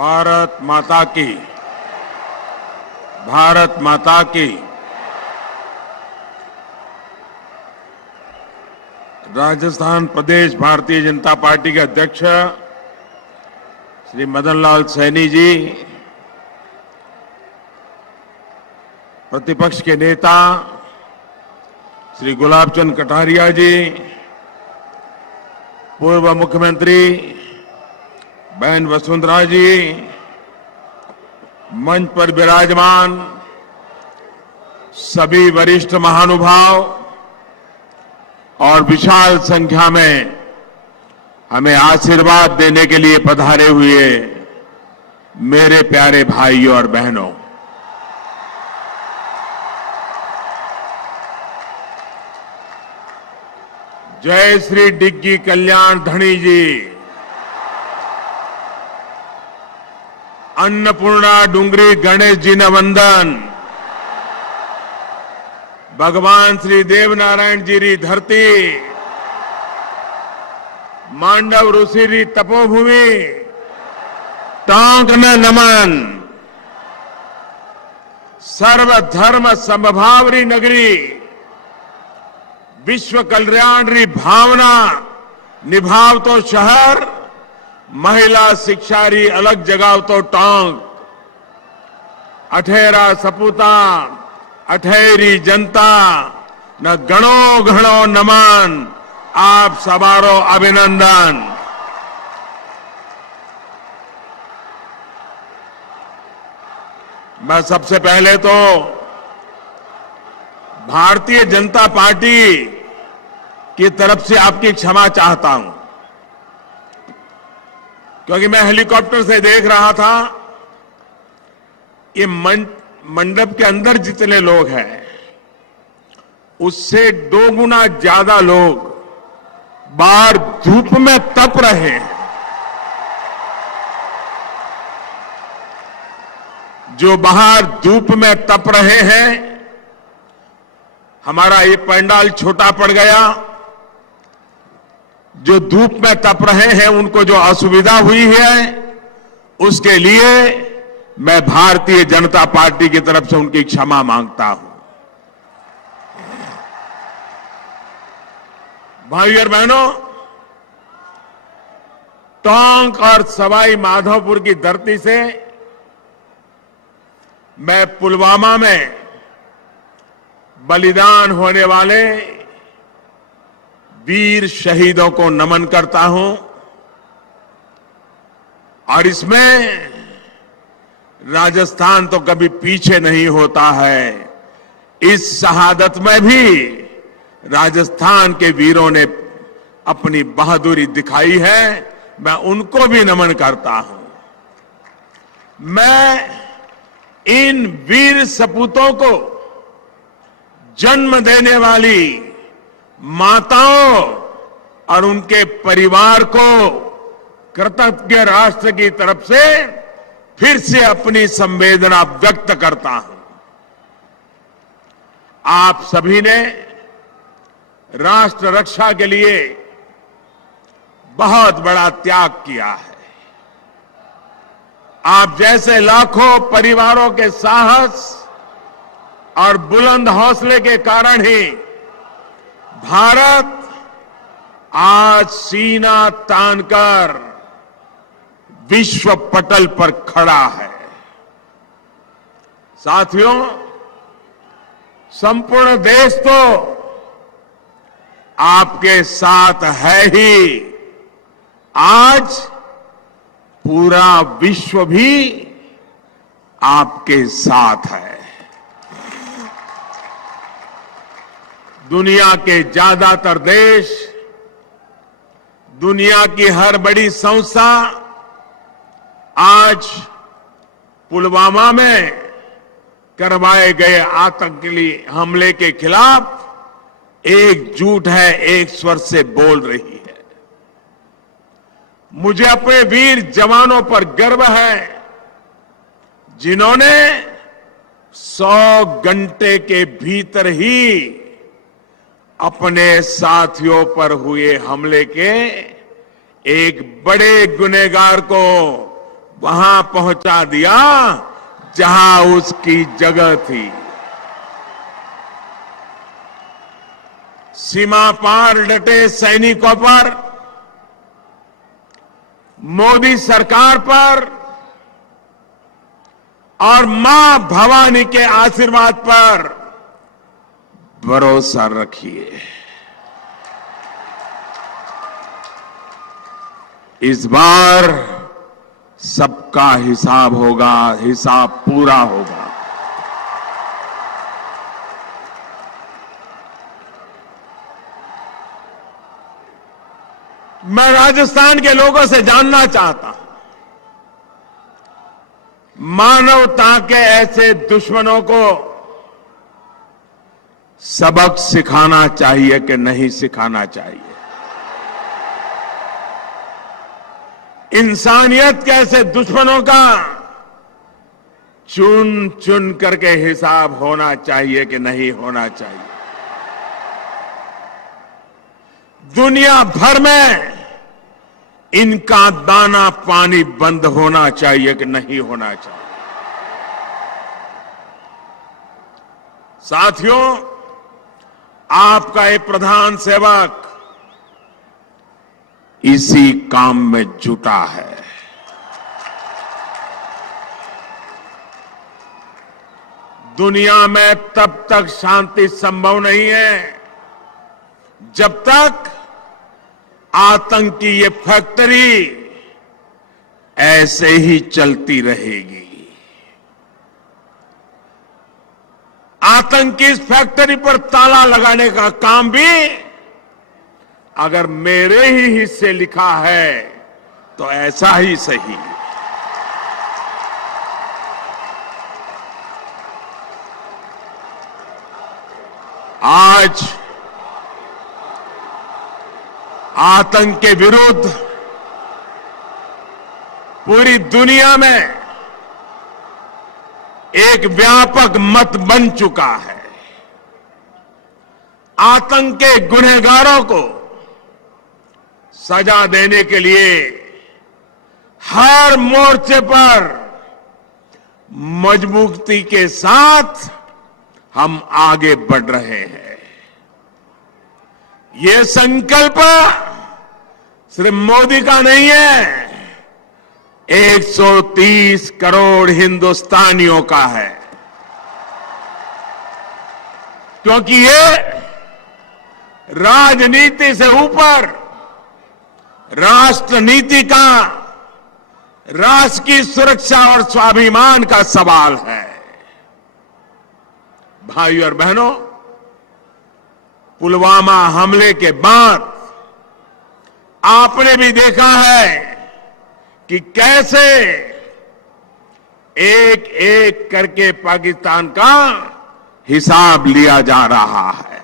भारत माता की, भारत माता की। राजस्थान प्रदेश भारतीय जनता पार्टी के अध्यक्ष श्री मदन लाल सैनी जी, प्रतिपक्ष के नेता श्री गुलाब चंद कटारिया जी, पूर्व मुख्यमंत्री बहन वसुंधरा जी, मंच पर विराजमान सभी वरिष्ठ महानुभाव और विशाल संख्या में हमें आशीर्वाद देने के लिए पधारे हुए मेरे प्यारे भाइयों और बहनों, जय श्री डिग्गी कल्याण धणी जी, अन्नपूर्णा डूंगरी गणेश जी ने वंदन, भगवान श्री देवनारायण जी री धरती, मांडव ऋषि री तपोभूमि, टांक न नमन, सर्वधर्म समभाव री नगरी, विश्व कल्याण री भावना निभाव तो शहर, महिला शिक्षा री अलग जगाव तो टांग, अठेरा सपूता अठेरी जनता न गणो घणो नमन, आप सवारो अभिनंदन। मैं सबसे पहले तो भारतीय जनता पार्टी की तरफ से आपकी क्षमा चाहता हूं, क्योंकि मैं हेलीकॉप्टर से देख रहा था ये मंडप के अंदर जितने लोग हैं उससे 2 गुना ज्यादा लोग बाहर धूप में तप रहे हैं। जो बाहर धूप में तप रहे हैं, हमारा ये पंडाल छोटा पड़ गया, जो धूप में तप रहे हैं उनको जो असुविधा हुई है उसके लिए मैं भारतीय जनता पार्टी की तरफ से उनकी क्षमा मांगता हूं। भाई और बहनों, टोंक और सवाई माधोपुर की धरती से मैं पुलवामा में बलिदान होने वाले वीर शहीदों को नमन करता हूं और इसमें राजस्थान तो कभी पीछे नहीं होता है। इस शहादत में भी राजस्थान के वीरों ने अपनी बहादुरी दिखाई है, मैं उनको भी नमन करता हूं। मैं इन वीर सपूतों को जन्म देने वाली माताओं और उनके परिवार को कृतज्ञ राष्ट्र की तरफ से फिर से अपनी संवेदना व्यक्त करता हूं। आप सभी ने राष्ट्र रक्षा के लिए बहुत बड़ा त्याग किया है। आप जैसे लाखों परिवारों के साहस और बुलंद हौसले के कारण ही भारत आज सीना तानकर विश्व पटल पर खड़ा है। साथियों, संपूर्ण देश तो आपके साथ है ही, आज पूरा विश्व भी आपके साथ है। दुनिया के ज्यादातर देश, दुनिया की हर बड़ी संस्था आज पुलवामा में करवाए गए आतंकी हमले के खिलाफ एकजुट है, एक स्वर से बोल रही है। मुझे अपने वीर जवानों पर गर्व है जिन्होंने 100 घंटे के भीतर ही अपने साथियों पर हुए हमले के एक बड़े गुनहगार को वहां पहुंचा दिया जहां उसकी जगह थी। सीमा पार डटे सैनिकों पर, मोदी सरकार पर और मां भवानी के आशीर्वाद पर भरोसा रखिए। इस बार सबका हिसाब होगा, हिसाब पूरा होगा। मैं राजस्थान के लोगों से जानना चाहता हूं, मानवता के ऐसे दुश्मनों को सबक सिखाना चाहिए कि नहीं सिखाना चाहिए? इंसानियत के ऐसे दुश्मनों का चुन चुन करके हिसाब होना चाहिए कि नहीं होना चाहिए? दुनिया भर में इनका दाना पानी बंद होना चाहिए कि नहीं होना चाहिए? साथियों, आपका एक प्रधान सेवक इसी काम में जुटा है। दुनिया में तब तक शांति संभव नहीं है जब तक आतंक की ये फैक्ट्री ऐसे ही चलती रहेगी। आतंक की इस फैक्ट्री पर ताला लगाने का काम भी अगर मेरे ही हिस्से लिखा है तो ऐसा ही सही। आज आतंक के विरुद्ध पूरी दुनिया में एक व्यापक मत बन चुका है। आतंक के गुनहगारों को सजा देने के लिए हर मोर्चे पर मजबूती के साथ हम आगे बढ़ रहे हैं। ये संकल्प सिर्फ मोदी का नहीं है, 130 करोड़ हिंदुस्तानियों का है। क्योंकि ये राजनीति से ऊपर राष्ट्र नीति का, राष्ट्र की सुरक्षा और स्वाभिमान का सवाल है। भाइयों और बहनों, पुलवामा हमले के बाद आपने भी देखा है कि कैसे एक एक करके पाकिस्तान का हिसाब लिया जा रहा है।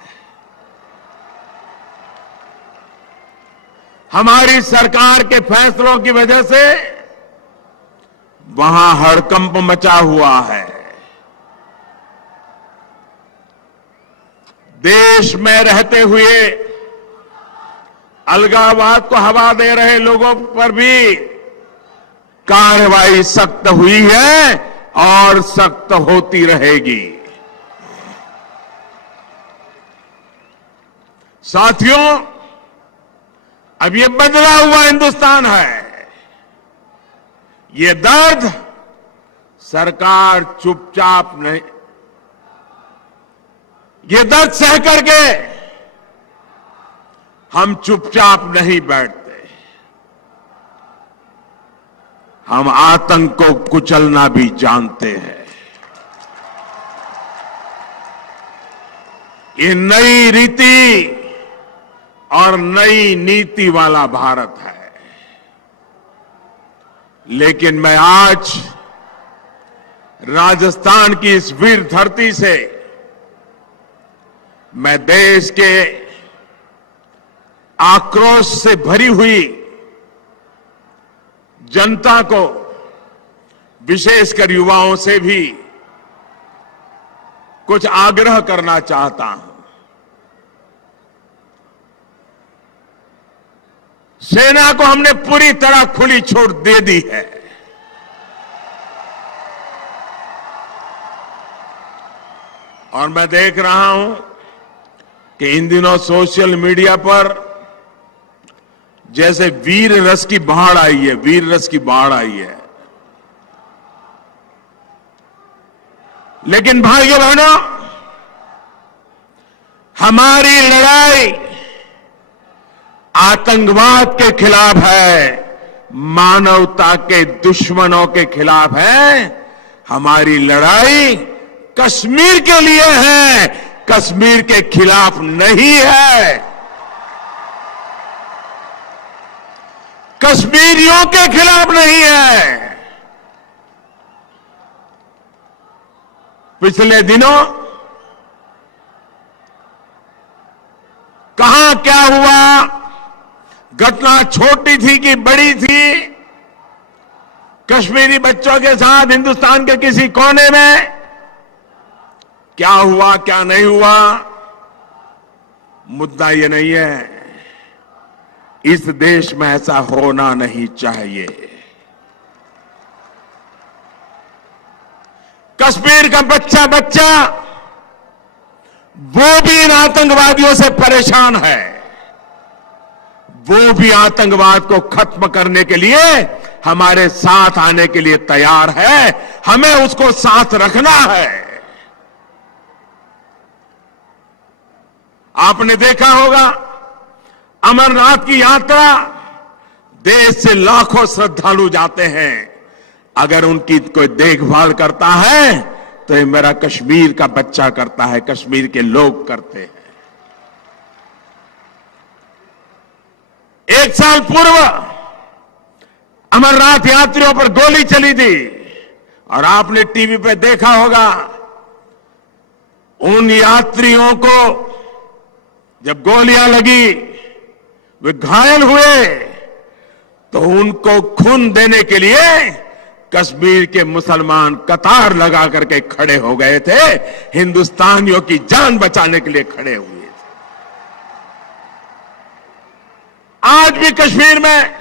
हमारी सरकार के फैसलों की वजह से वहां हड़कंप मचा हुआ है। देश में रहते हुए अलगाववाद को हवा दे रहे लोगों पर भी कार्रवाई सख्त हुई है और सख्त होती रहेगी। साथियों, अब ये बदला हुआ हिंदुस्तान है। ये दर्द सरकार चुपचाप नहीं, ये दर्द सह करके हम चुपचाप नहीं बैठते। हम आतंक को कुचलना भी जानते हैं। ये नई रीति और नई नीति वाला भारत है। लेकिन मैं आज राजस्थान की इस वीर धरती से मैं देश के आक्रोश से भरी हुई जनता को, विशेषकर युवाओं से भी कुछ आग्रह करना चाहता हूं। सेना को हमने पूरी तरह खुली छूट दे दी है। और मैं देख रहा हूं कि इन दिनों सोशल मीडिया पर जैसे वीर रस की बाढ़ आई है, वीर रस की बाढ़ आई है। लेकिन भाइयों बहनों, हमारी लड़ाई आतंकवाद के खिलाफ है, मानवता के दुश्मनों के खिलाफ है। हमारी लड़ाई कश्मीर के लिए है, कश्मीर के खिलाफ नहीं है, कश्मीरियों के खिलाफ नहीं है। पिछले दिनों कहां क्या हुआ, घटना छोटी थी कि बड़ी थी, कश्मीरी बच्चों के साथ हिंदुस्तान के किसी कोने में क्या हुआ क्या नहीं हुआ, मुद्दा ये नहीं है। इस देश में ऐसा होना नहीं चाहिए। कश्मीर का बच्चा बच्चा वो भी इन आतंकवादियों से परेशान है, वो भी आतंकवाद को खत्म करने के लिए हमारे साथ आने के लिए तैयार है। हमें उसको साथ रखना है। आपने देखा होगा अमरनाथ की यात्रा, देश से लाखों श्रद्धालु जाते हैं। अगर उनकी कोई देखभाल करता है तो ये मेरा कश्मीर का बच्चा करता है, कश्मीर के लोग करते हैं। एक साल पूर्व अमरनाथ यात्रियों पर गोली चली थी और आपने टीवी पे देखा होगा। उन यात्रियों को जब गोलियां लगी, वे घायल हुए, तो उनको खून देने के लिए कश्मीर के मुसलमान कतार लगा करके खड़े हो गए थे, हिंदुस्तानियों की जान बचाने के लिए खड़े हुए थे। आज भी कश्मीर में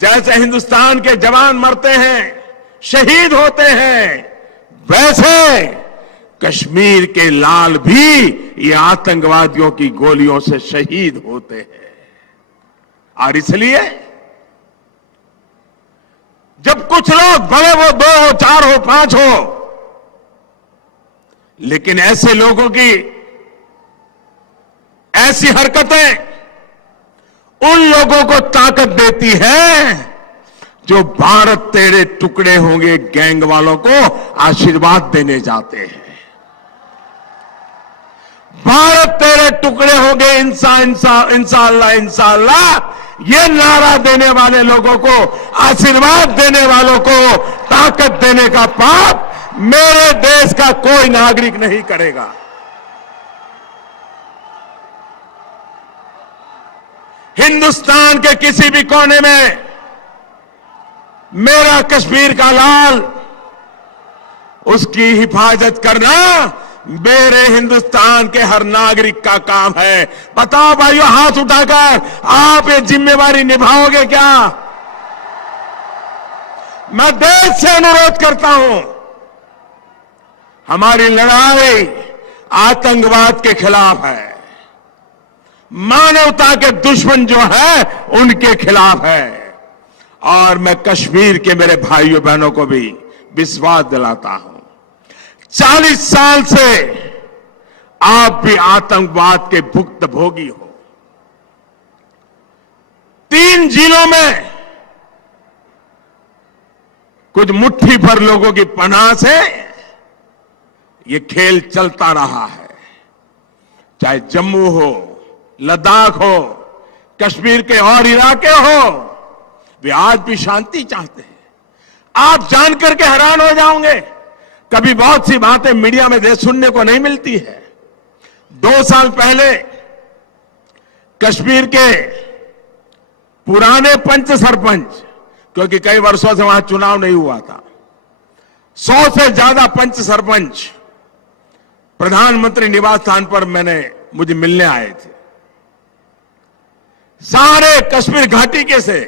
जैसे हिंदुस्तान के जवान मरते हैं, शहीद होते हैं, वैसे कश्मीर के लाल भी ये आतंकवादियों की गोलियों से शहीद होते हैं। और इसलिए जब कुछ लोग, भले वो 2 हो, 4 हो, 5 हो, लेकिन ऐसे लोगों की ऐसी हरकतें उन लोगों को ताकत देती है जो भारत तेरे टुकड़े होंगे गैंग वालों को आशीर्वाद देने जाते हैं। भारत तेरे टुकड़े होंगे इंशाअल्लाह इंशाअल्लाह, ये नारा देने वाले लोगों को, आशीर्वाद देने वालों को ताकत देने का पाप मेरे देश का कोई नागरिक नहीं करेगा। हिंदुस्तान के किसी भी कोने में मेरा कश्मीर का लाल, उसकी हिफाजत करना मेरे हिंदुस्तान के हर नागरिक का काम है। बताओ भाइयों, हाथ उठाकर आप ये जिम्मेवारी निभाओगे क्या? मैं देश से अनुरोध करता हूं, हमारी लड़ाई आतंकवाद के खिलाफ है, मानवता के दुश्मन जो है उनके खिलाफ है। और मैं कश्मीर के मेरे भाइयों बहनों को भी विश्वास दिलाता हूं, 40 साल से आप भी आतंकवाद के भुक्तभोगी हो। 3 जिलों में कुछ मुट्ठी भर लोगों की पनाह से ये खेल चलता रहा है। चाहे जम्मू हो, लद्दाख हो, कश्मीर के और इलाके हो, वे आज भी शांति चाहते हैं। आप जानकर के हैरान हो जाओगे, कभी बहुत सी बातें मीडिया में सुनने को नहीं मिलती है। 2 साल पहले कश्मीर के पुराने पंच सरपंच, क्योंकि कई वर्षों से वहां चुनाव नहीं हुआ था, 100 से ज्यादा पंच सरपंच प्रधानमंत्री निवास स्थान पर मुझे मिलने आए थे। सारे कश्मीर घाटी के से।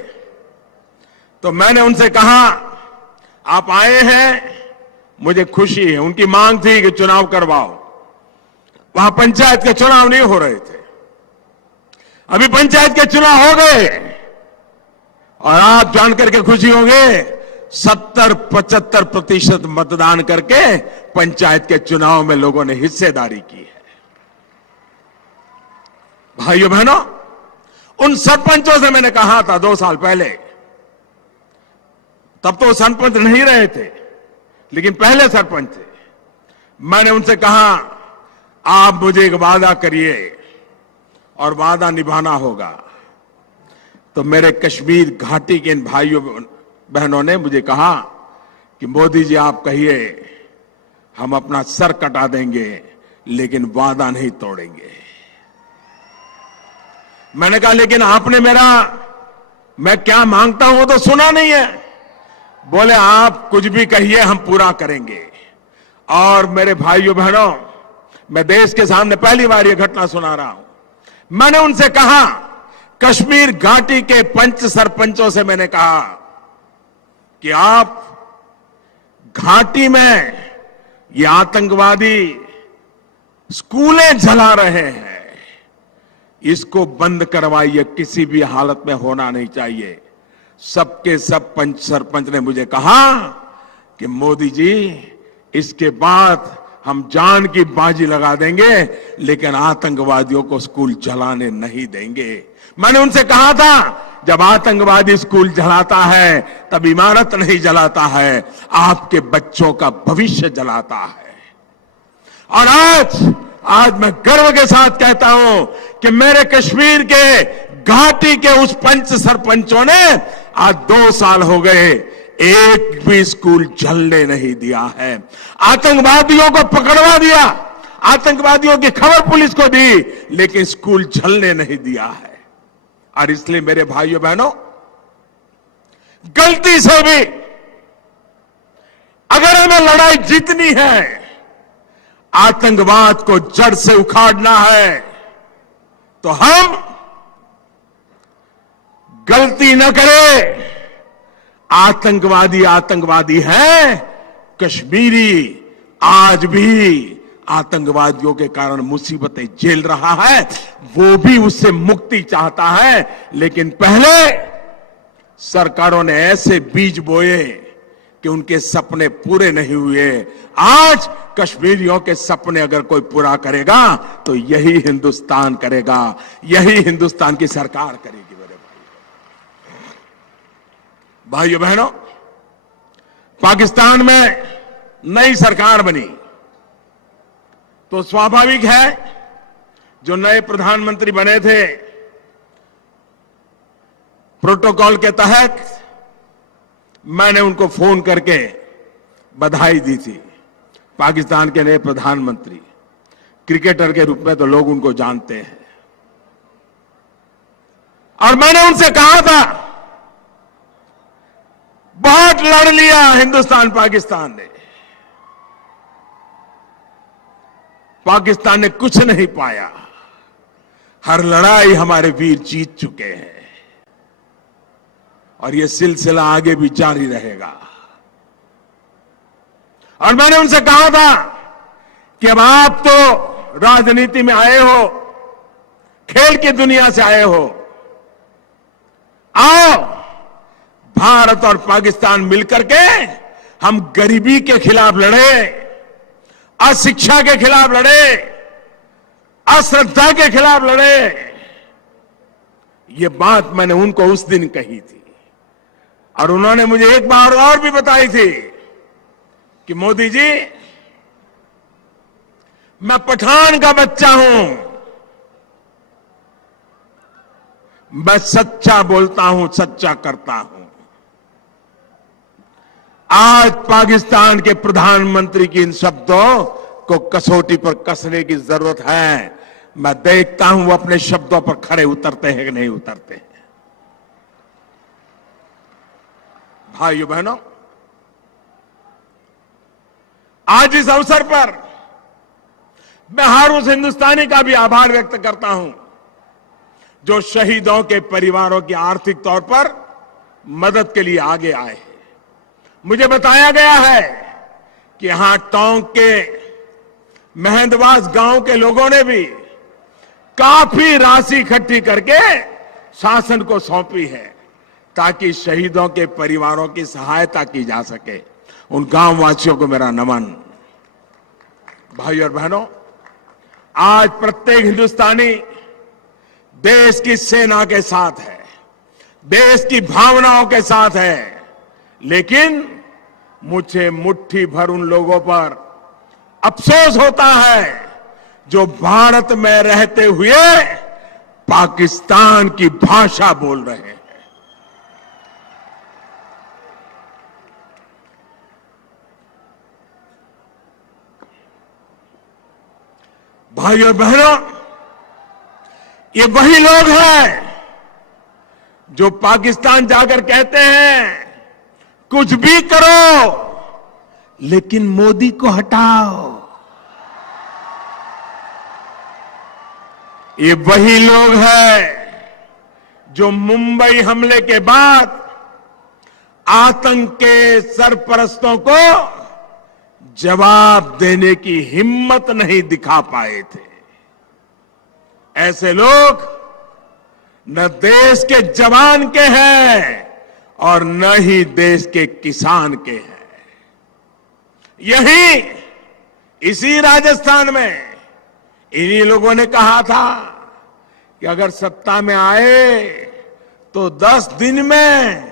तो मैंने उनसे कहा, आप आए हैं मुझे खुशी है, उनकी मांग थी कि चुनाव करवाओ। वहां पंचायत के चुनाव नहीं हो रहे थे, अभी पंचायत के चुनाव हो गए और आप जानकर के खुशी होंगे 70-75% मतदान करके पंचायत के चुनाव में लोगों ने हिस्सेदारी की है। भाइयों बहनों, उन सरपंचों से मैंने कहा था 2 साल पहले, तब तो सरपंच नहीं रहे थे लेकिन पहले सरपंच थे, मैंने उनसे कहा आप मुझे एक वादा करिए और वादा निभाना होगा। तो मेरे कश्मीर घाटी के इन भाइयों बहनों ने मुझे कहा कि मोदी जी आप कहिए, हम अपना सर कटा देंगे लेकिन वादा नहीं तोड़ेंगे। मैंने कहा लेकिन आपने मैं क्या मांगता हूं वो तो सुना नहीं है। बोले आप कुछ भी कहिए हम पूरा करेंगे। और मेरे भाइयों बहनों, मैं देश के सामने पहली बार यह घटना सुना रहा हूं। मैंने उनसे कहा, कश्मीर घाटी के पंच सरपंचों से मैंने कहा कि आप घाटी में ये आतंकवादी स्कूलें जला रहे हैं, इसको बंद करवाइए, किसी भी हालत में होना नहीं चाहिए। सबके सब पंच सरपंच ने मुझे कहा कि मोदी जी इसके बाद हम जान की बाजी लगा देंगे लेकिन आतंकवादियों को स्कूल जलाने नहीं देंगे। मैंने उनसे कहा था जब आतंकवादी स्कूल जलाता है तब इमारत नहीं जलाता है, आपके बच्चों का भविष्य जलाता है। और आज मैं गर्व के साथ कहता हूं कि मेरे कश्मीर के घाटी के उस पंच सरपंचों ने आज 2 साल हो गए एक भी स्कूल जलने नहीं दिया है। आतंकवादियों को पकड़वा दिया, आतंकवादियों की खबर पुलिस को दी लेकिन स्कूल जलने नहीं दिया है। और इसलिए मेरे भाइयों बहनों, गलती से भी अगर हमें लड़ाई जीतनी है, आतंकवाद को जड़ से उखाड़ना है, तो हम गलती न करें। आतंकवादी हैं, कश्मीरी आज भी आतंकवादियों के कारण मुसीबतें झेल रहा है, वो भी उससे मुक्ति चाहता है। लेकिन पहले सरकारों ने ऐसे बीज बोए कि उनके सपने पूरे नहीं हुए। आज कश्मीरियों के सपने अगर कोई पूरा करेगा तो यही हिंदुस्तान करेगा, यही हिंदुस्तान की सरकार करेगी। मेरे भाइयों बहनों, पाकिस्तान में नई सरकार बनी तो स्वाभाविक है जो नए प्रधानमंत्री बने थे प्रोटोकॉल के तहत मैंने उनको फोन करके बधाई दी थी। पाकिस्तान के नए प्रधानमंत्री, क्रिकेटर के रूप में तो लोग उनको जानते हैं। और मैंने उनसे कहा था बहुत लड़ लिया हिंदुस्तान पाकिस्तान ने, पाकिस्तान ने कुछ नहीं पाया, हर लड़ाई हमारे वीर जीत चुके हैं और यह सिलसिला आगे भी जारी रहेगा। और मैंने उनसे कहा था कि अब आप तो राजनीति में आए हो, खेल की दुनिया से आए हो, आओ भारत और पाकिस्तान मिलकर के हम गरीबी के खिलाफ लड़े, अशिक्षा के खिलाफ लड़े, अश्रद्धा के खिलाफ लड़े। ये बात मैंने उनको उस दिन कही थी और उन्होंने मुझे एक बार और भी बताई थी कि मोदी जी मैं पठान का बच्चा हूं, मैं सच्चा बोलता हूं, सच्चा करता हूं। आज पाकिस्तान के प्रधानमंत्री की इन शब्दों को कसौटी पर कसने की जरूरत है। मैं देखता हूं वो अपने शब्दों पर खड़े उतरते हैं कि नहीं उतरते हैं। भाइयों बहनों, आज इस अवसर पर मैं हर उस हिंदुस्तानी का भी आभार व्यक्त करता हूं जो शहीदों के परिवारों की आर्थिक तौर पर मदद के लिए आगे आए हैं। मुझे बताया गया है कि यहां टोंक के मेहंदवास गांव के लोगों ने भी काफी राशि इकट्ठी करके शासन को सौंपी है ताकि शहीदों के परिवारों की सहायता की जा सके। उन गांव वासियों को मेरा नमन। भाइयों और बहनों, आज प्रत्येक हिंदुस्तानी देश की सेना के साथ है, देश की भावनाओं के साथ है, लेकिन मुझे मुट्ठी भर उन लोगों पर अफसोस होता है जो भारत में रहते हुए पाकिस्तान की भाषा बोल रहे हैं। भाइयों बहनों, ये वही लोग हैं जो पाकिस्तान जाकर कहते हैं कुछ भी करो लेकिन मोदी को हटाओ। ये वही लोग हैं जो मुंबई हमले के बाद आतंक के सरपरस्तों को जवाब देने की हिम्मत नहीं दिखा पाए थे। ऐसे लोग न देश के जवान के हैं और न ही देश के किसान के हैं। यही इसी राजस्थान में इन्हीं लोगों ने कहा था कि अगर सत्ता में आए तो 10 दिन में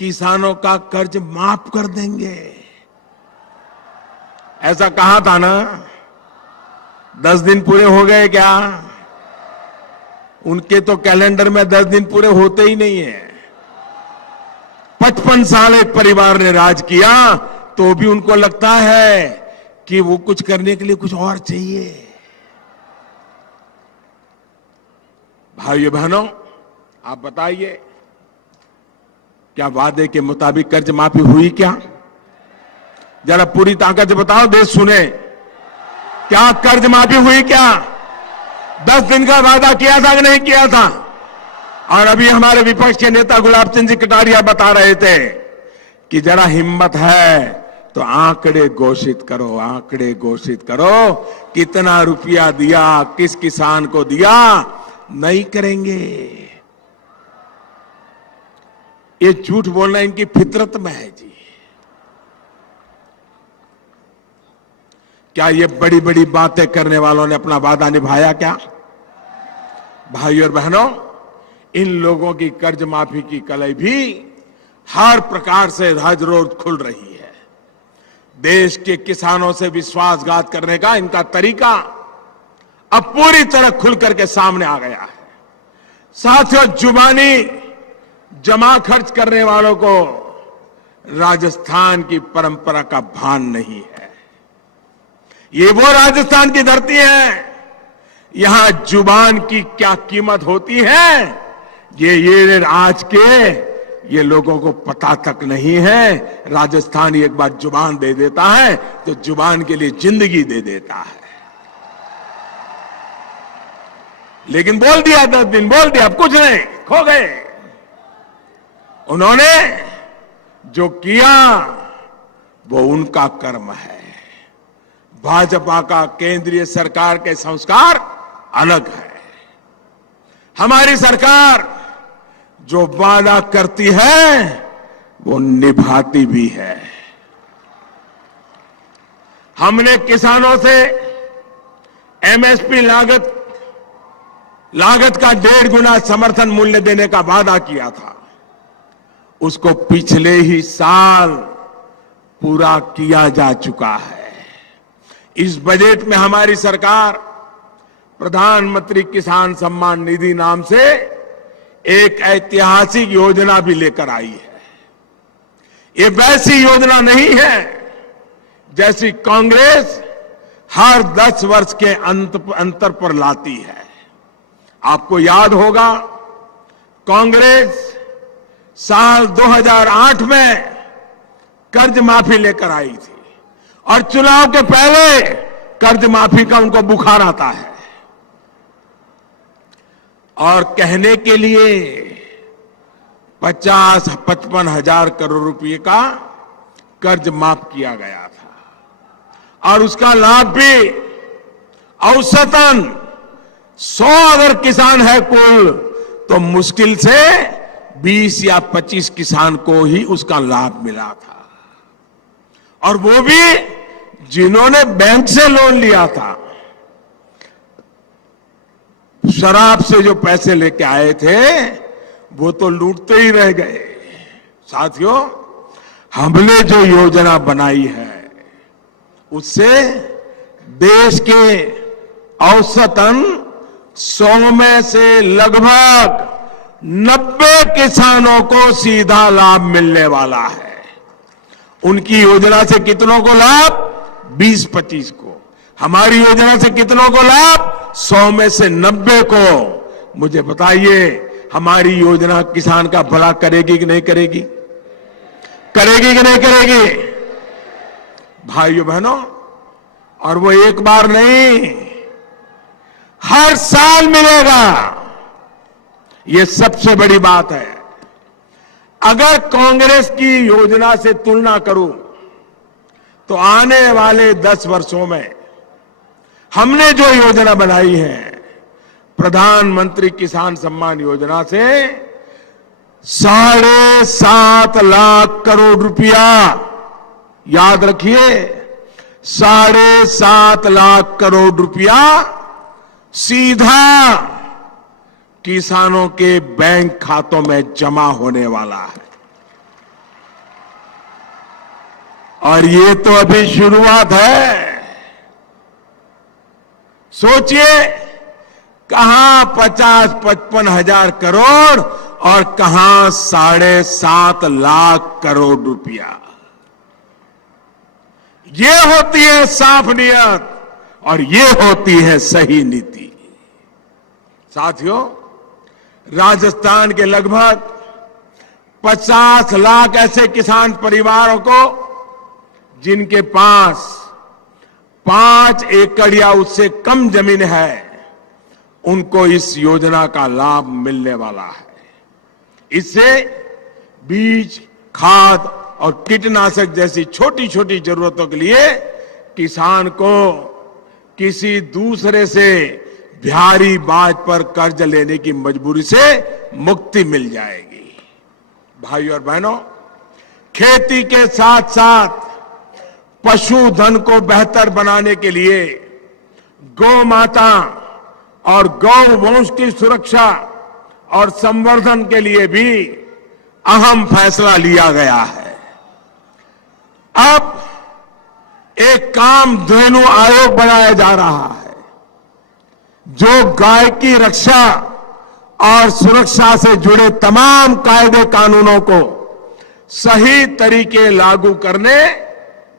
किसानों का कर्ज माफ कर देंगे। ऐसा कहा था ना? 10 दिन पूरे हो गए क्या? उनके तो कैलेंडर में 10 दिन पूरे होते ही नहीं है। 55 साल एक परिवार ने राज किया तो भी उनको लगता है कि वो कुछ करने के लिए कुछ और चाहिए। भाइयों बहनों, आप बताइए, क्या वादे के मुताबिक कर्ज माफी हुई क्या? जरा पूरी ताकत से बताओ, देश सुने। क्या कर्ज माफी हुई क्या? 10 दिन का वादा किया था कि नहीं किया था? और अभी हमारे विपक्ष के नेता गुलाब चंद जी कटारिया बता रहे थे कि जरा हिम्मत है तो आंकड़े घोषित करो, आंकड़े घोषित करो, कितना रुपया दिया, किस किसान को दिया। नहीं करेंगे। ये झूठ बोलना इनकी फितरत में है जी। क्या ये बड़ी बड़ी बातें करने वालों ने अपना वादा निभाया क्या? भाइयों और बहनों, इन लोगों की कर्ज माफी की कलई भी हर प्रकार से हज रोज खुल रही है। देश के किसानों से विश्वासघात करने का इनका तरीका अब पूरी तरह खुल करके सामने आ गया है। साथियों, जुबानी जमा खर्च करने वालों को राजस्थान की परंपरा का भान नहीं है। ये वो राजस्थान की धरती है, यहां जुबान की क्या कीमत होती है ये आज के ये लोगों को पता तक नहीं है। राजस्थान एक बार जुबान दे देता है तो जुबान के लिए जिंदगी दे देता है। लेकिन बोल दिया 10 दिन, बोल दिया, अब कुछ नहीं, खो गए। उन्होंने जो किया वो उनका कर्म है। भाजपा का केंद्रीय सरकार के संस्कार अलग है। हमारी सरकार जो वादा करती है वो निभाती भी है। हमने किसानों से एमएसपी लागत का 1.5 गुना समर्थन मूल्य देने का वादा किया था। उसको पिछले ही साल पूरा किया जा चुका है। इस बजट में हमारी सरकार प्रधानमंत्री किसान सम्मान निधि नाम से एक ऐतिहासिक योजना भी लेकर आई है। ये वैसी योजना नहीं है जैसी कांग्रेस हर 10 वर्ष के अंतर पर लाती है। आपको याद होगा, कांग्रेस साल 2008 में कर्ज माफी लेकर आई थी और चुनाव के पहले कर्ज माफी का उनको बुखार आता है और कहने के लिए 50-55 हजार करोड़ रुपए का कर्ज माफ किया गया था। और उसका लाभ भी औसतन 100 अगर किसान है कुल, तो मुश्किल से 20 या 25 किसान को ही उसका लाभ मिला था, और वो भी जिन्होंने बैंक से लोन लिया था। शराब से जो पैसे लेके आए थे वो तो लूटते ही रह गए। साथियों, हमने जो योजना बनाई है उससे देश के औसतन 100 में से लगभग 90 किसानों को सीधा लाभ मिलने वाला है। उनकी योजना से कितनों को लाभ? 20-25 को। हमारी योजना से कितनों को लाभ? 100 में से 90 को। मुझे बताइए, हमारी योजना किसान का भला करेगी कि नहीं करेगी? करेगी कि नहीं करेगी? भाइयों बहनों, और वो एक बार नहीं, हर साल मिलेगा। ये सबसे बड़ी बात है। अगर कांग्रेस की योजना से तुलना करूं तो आने वाले 10 वर्षों में हमने जो योजना बनाई है, प्रधानमंत्री किसान सम्मान योजना से 7.5 लाख करोड़ रुपया, याद रखिए, 7.5 लाख करोड़ रुपया सीधा किसानों के बैंक खातों में जमा होने वाला है। और ये तो अभी शुरुआत है। सोचिए, कहां 50-55 हजार करोड़ और कहां 7.5 लाख करोड़ रुपया। ये होती है साफ नियत और ये होती है सही नीति। साथियों, राजस्थान के लगभग 50 लाख ऐसे किसान परिवारों को जिनके पास 5 एकड़ या उससे कम जमीन है, उनको इस योजना का लाभ मिलने वाला है। इससे बीज, खाद और कीटनाशक जैसी छोटी छोटी जरूरतों के लिए किसान को किसी दूसरे से भारी ब्याज पर कर्ज लेने की मजबूरी से मुक्ति मिल जाएगी। भाइयों और बहनों, खेती के साथ साथ पशुधन को बेहतर बनाने के लिए गौ माता और गौ वंश की सुरक्षा और संवर्धन के लिए भी अहम फैसला लिया गया है। अब एक कामधेनु आयोग बनाया जा रहा है जो गाय की रक्षा और सुरक्षा से जुड़े तमाम कायदे कानूनों को सही तरीके लागू करने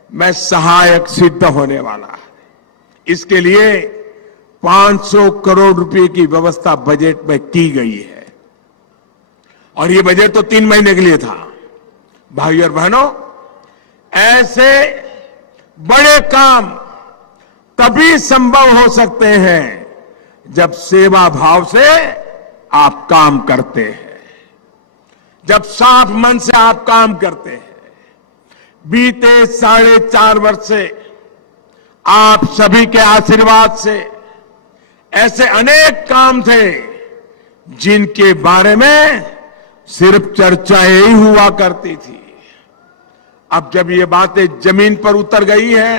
में सहायक सिद्ध होने वाला है। इसके लिए 500 करोड़ रुपए की व्यवस्था बजट में की गई है और ये बजट तो 3 महीने के लिए था। भाइयों और बहनों, ऐसे बड़े काम तभी संभव हो सकते हैं जब सेवा भाव से आप काम करते हैं, जब साफ मन से आप काम करते हैं। बीते 4.5 वर्ष से आप सभी के आशीर्वाद से ऐसे अनेक काम थे जिनके बारे में सिर्फ चर्चाएं ही हुआ करती थी। अब जब ये बातें जमीन पर उतर गई है,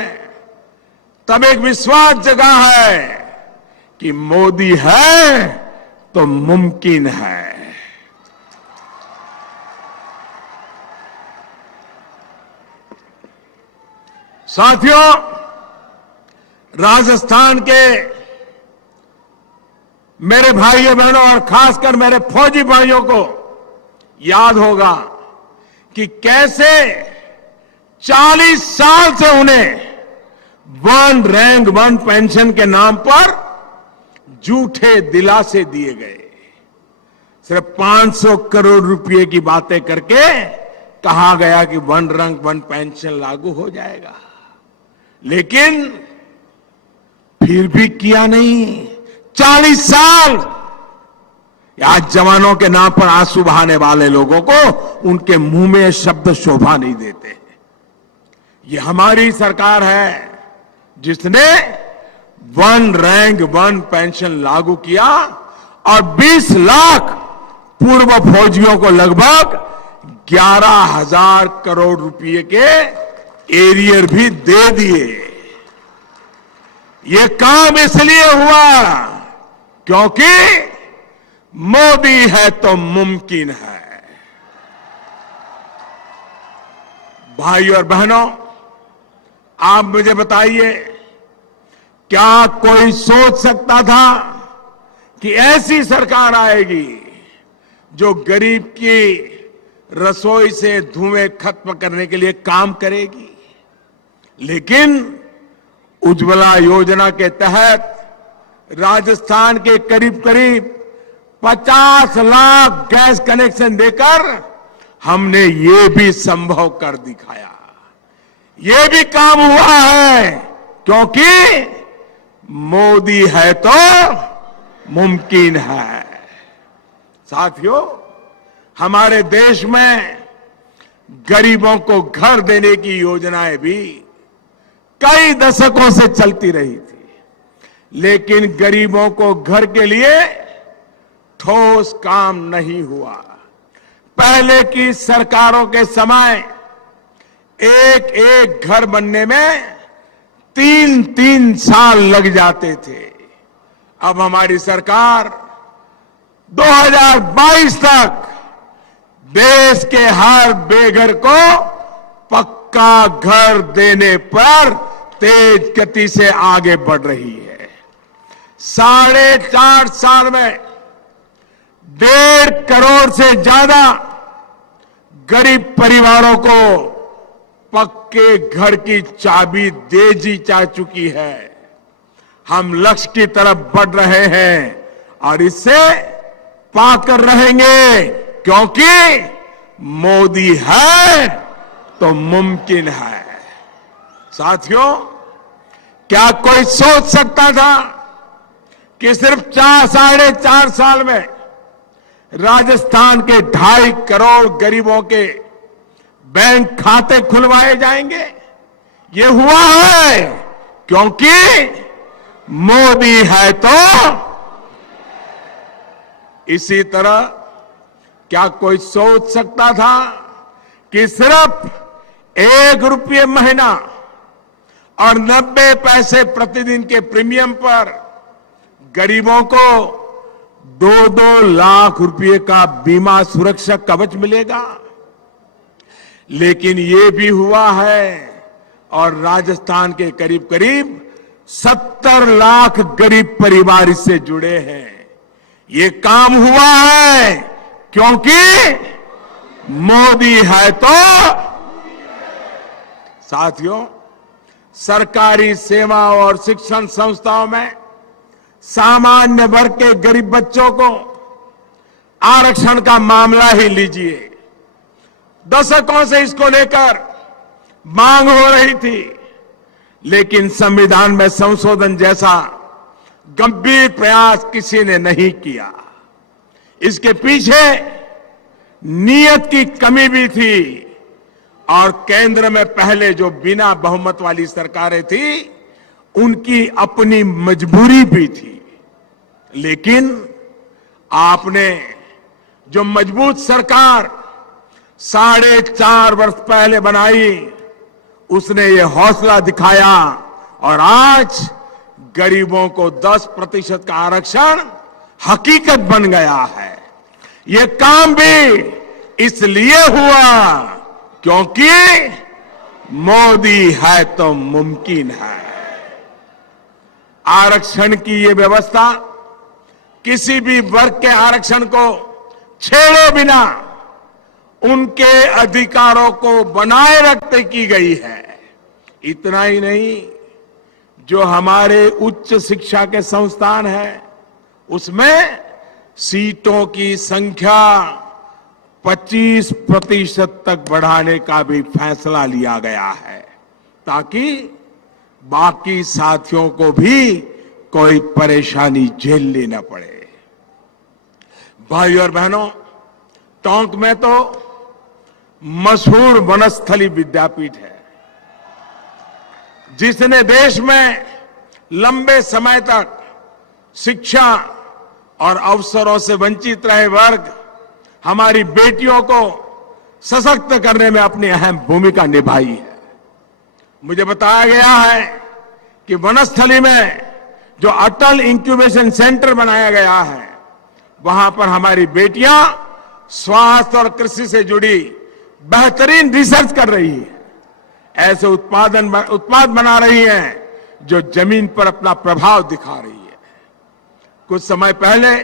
तब एक विश्वास जगा है कि मोदी है तो मुमकिन है। साथियों, राजस्थान के मेरे भाइयों बहनों और खासकर मेरे फौजी भाइयों को याद होगा कि कैसे 40 साल से उन्हें 1 रैंक 1 पेंशन के नाम पर झूठे दिलासे दिए गए। सिर्फ 500 करोड़ रुपए की बातें करके कहा गया कि 1 रैंक 1 पेंशन लागू हो जाएगा, लेकिन फिर भी किया नहीं। 40 साल आज जवानों के नाम पर आंसू बहाने वाले लोगों को उनके मुंह में शब्द शोभा नहीं देते। ये हमारी सरकार है, जिसने वन रैंक वन पेंशन लागू किया और 20 लाख पूर्व फौजियों को लगभग 11,000 करोड़ रुपए के एरियर भी दे दिए। ये काम इसलिए हुआ क्योंकि मोदी है तो मुमकिन है। भाई और बहनों, आप मुझे बताइए, क्या कोई सोच सकता था कि ऐसी सरकार आएगी जो गरीब की रसोई से धुएं खत्म करने के लिए काम करेगी? लेकिन उज्ज्वला योजना के तहत राजस्थान के करीब करीब 50 लाख गैस कनेक्शन देकर हमने ये भी संभव कर दिखाया। ये भी काम हुआ है क्योंकि मोदी है तो मुमकिन है। साथियों, हमारे देश में गरीबों को घर देने की योजनाएं भी कई दशकों से चलती रही थी, लेकिन गरीबों को घर के लिए ठोस काम नहीं हुआ। पहले की सरकारों के समय एक एक घर बनने में 3-3 साल लग जाते थे। अब हमारी सरकार 2022 तक देश के हर बेघर को पक्का घर देने पर तेज गति से आगे बढ़ रही है। 4.5 साल में 1.5 करोड़ से ज्यादा गरीब परिवारों को पक्के घर की चाबी दे दी जा चुकी है। हम लक्ष्य की तरफ बढ़ रहे हैं और इससे पाकर रहेंगे, क्योंकि मोदी है तो मुमकिन है। साथियों, क्या कोई सोच सकता था कि सिर्फ 4-4.5 साल में राजस्थान के 2.5 करोड़ गरीबों के बैंक खाते खुलवाए जाएंगे? ये हुआ है क्योंकि मोदी है तो। इसी तरह क्या कोई सोच सकता था कि सिर्फ 1 रुपये महीना और 90 पैसे प्रतिदिन के प्रीमियम पर गरीबों को 2-2 लाख रुपए का बीमा सुरक्षा कवच मिलेगा? लेकिन ये भी हुआ है और राजस्थान के करीब करीब 70 लाख गरीब परिवार इससे जुड़े हैं। ये काम हुआ है क्योंकि मोदी है तो। साथियों, सरकारी सेवा और शिक्षण संस्थाओं में सामान्य वर्ग के गरीब बच्चों को आरक्षण का मामला ही लीजिए। दशकों से इसको लेकर मांग हो रही थी, लेकिन संविधान में संशोधन जैसा गंभीर प्रयास किसी ने नहीं किया। इसके पीछे नीयत की कमी भी थी और केंद्र में पहले जो बिना बहुमत वाली सरकारें थी उनकी अपनी मजबूरी भी थी। लेकिन आपने जो मजबूत सरकार 4.5 वर्ष पहले बनाई, उसने ये हौसला दिखाया और आज गरीबों को 10% का आरक्षण हकीकत बन गया है। ये काम भी इसलिए हुआ क्योंकि मोदी है तो मुमकिन है। आरक्षण की ये व्यवस्था किसी भी वर्ग के आरक्षण को छेड़े बिना उनके अधिकारों को बनाए रखते की गई है। इतना ही नहीं, जो हमारे उच्च शिक्षा के संस्थान हैं उसमें सीटों की संख्या 25% तक बढ़ाने का भी फैसला लिया गया है, ताकि बाकी साथियों को भी कोई परेशानी झेलनी न पड़े। भाई और बहनों, टोंक में तो मशहूर वनस्थली विद्यापीठ है, जिसने देश में लंबे समय तक शिक्षा और अवसरों से वंचित रहे वर्ग, हमारी बेटियों को सशक्त करने में अपनी अहम भूमिका निभाई है। मुझे बताया गया है कि वनस्थली में जो अटल इंक्यूबेशन सेंटर बनाया गया है, वहां पर हमारी बेटियां स्वास्थ्य और कृषि से जुड़ी बेहतरीन रिसर्च कर रही है, ऐसे उत्पाद बना रही हैं जो जमीन पर अपना प्रभाव दिखा रही है। कुछ समय पहले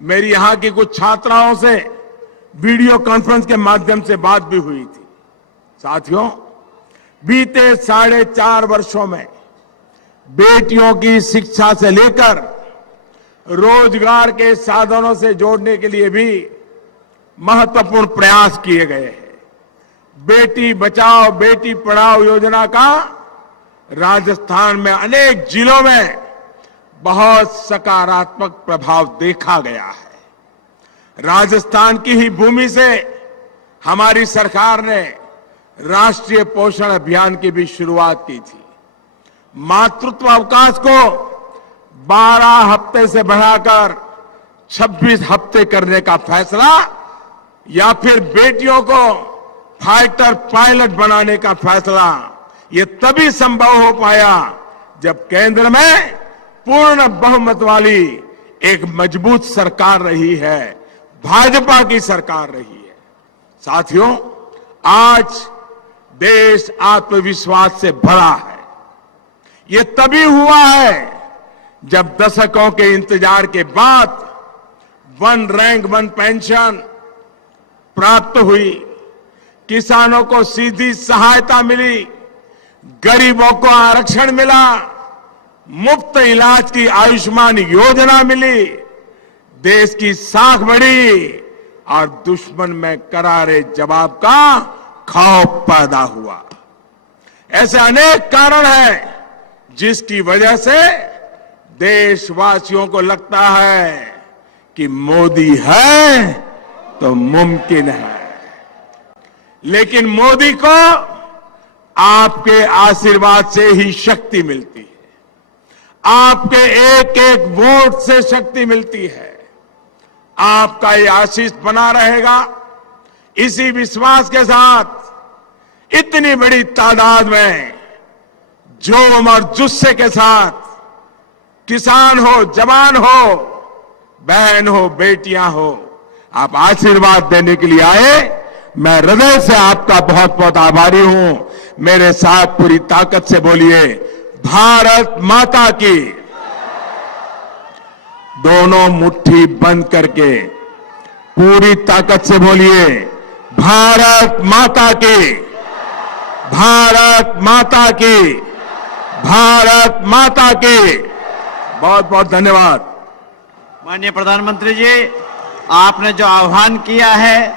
मेरी यहां की कुछ छात्राओं से वीडियो कॉन्फ्रेंस के माध्यम से बात भी हुई थी। साथियों, बीते 4.5 वर्षों में बेटियों की शिक्षा से लेकर रोजगार के साधनों से जोड़ने के लिए भी महत्वपूर्ण प्रयास किए गए हैं। बेटी बचाओ बेटी पढ़ाओ योजना का राजस्थान में अनेक जिलों में बहुत सकारात्मक प्रभाव देखा गया है। राजस्थान की ही भूमि से हमारी सरकार ने राष्ट्रीय पोषण अभियान की भी शुरुआत की थी। मातृत्व अवकाश को 12 हफ्ते से बढ़ाकर 26 हफ्ते करने का फैसला, या फिर बेटियों को फाइटर पायलट बनाने का फैसला, ये तभी संभव हो पाया जब केंद्र में पूर्ण बहुमत वाली एक मजबूत सरकार रही है, भाजपा की सरकार रही है। साथियों, आज देश आत्मविश्वास से भरा है। ये तभी हुआ है जब दशकों के इंतजार के बाद वन रैंक वन पेंशन प्राप्त हुई, किसानों को सीधी सहायता मिली, गरीबों को आरक्षण मिला, मुफ्त इलाज की आयुष्मान योजना मिली, देश की साख बढ़ी और दुश्मन में करारे जवाब का खौफ पैदा हुआ। ऐसे अनेक कारण हैं जिसकी वजह से देशवासियों को लगता है कि मोदी है तो मुमकिन है। लेकिन मोदी को आपके आशीर्वाद से ही शक्ति मिलती है, आपके एक एक वोट से शक्ति मिलती है। आपका ये आशीष बना रहेगा। इसी विश्वास के साथ इतनी बड़ी तादाद में जोम और जुस्से के साथ किसान हो, जवान हो, बहन हो, बेटियां हो, आप आशीर्वाद देने के लिए आए। मैं हृदय से आपका बहुत बहुत आभारी हूं। मेरे साथ पूरी ताकत से बोलिए, भारत माता की। दोनों मुट्ठी बंद करके पूरी ताकत से बोलिए, भारत माता की, भारत माता की, भारत माता की। बहुत बहुत धन्यवाद। माननीय प्रधानमंत्री जी, आपने जो आह्वान किया है